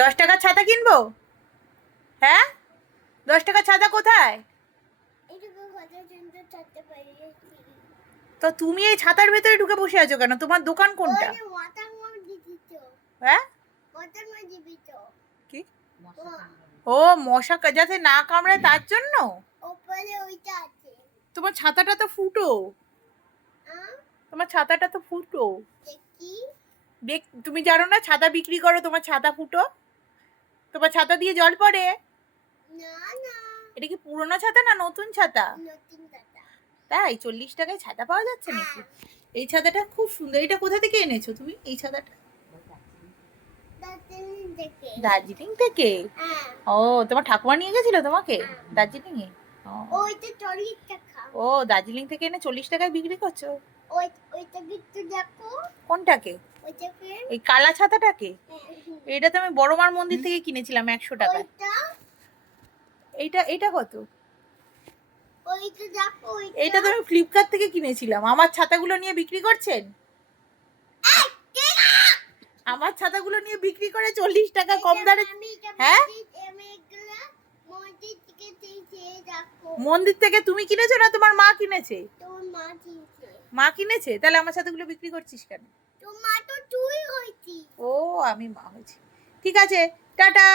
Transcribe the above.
10 টাকার ছাতা কিনবো? হ্যাঁ, 10 টাকার ছাতা কোথায়? তো তুমি এই ছাতার ভেতরে ঢুকে বসে আছো কেন? তোমার দোকান কোনটা? হ্যাঁ, কি? ও, মশা যাতে না কামড়ায় তার জন্য। তোমার ছাতাটা তো ফুটো। তোমার ছাতাটা তো ফুটো। তুমি জানো না ছাতা বিক্রি করো? তোমার ছাতা ফুটো। তোমার ছাতা দিয়ে জল পড়ে? এটা কি পুরোনো ছাতা না নতুন ছাতা? তাই 40 টাকায় ছাতা পাওয়া যাচ্ছে নাকি? এই ছাতাটা খুব সুন্দর। এটা কোথা থেকে এনেছো তুমি এই ছাতাটা? দার্জিলিং থেকে? ও, তোমার ঠাকুমা নিয়ে গেছিল তোমাকে দার্জিলিং এ? ও, দার্জিলিং থেকে এনে 40 টাকায় বিক্রি করছো? কোনটাকে? ওই কালা ছাতাটাকে? এটা তো আমি বড়মার মন্দির থেকে কিনেছিলাম 100 টাকায়। এইটা কত? এটা তো আমি ফ্লিপকার্ট থেকে কিনেছিলাম। আমার ছাতাগুলো নিয়ে বিক্রি করছেন? আমার ছাতাগুলো নিয়ে বিক্রি করে 40 টাকা কম দরে। হ্যাঁ, মন্দির থেকে তুমি কিনেছো না তোমার মা কিনেছে? মা কিনেছে। তাহলে আমার ছাতাগুলো বিক্রি করছিস কেন? ও, আমি মা হয়েছি। ঠিক আছে, টাটা।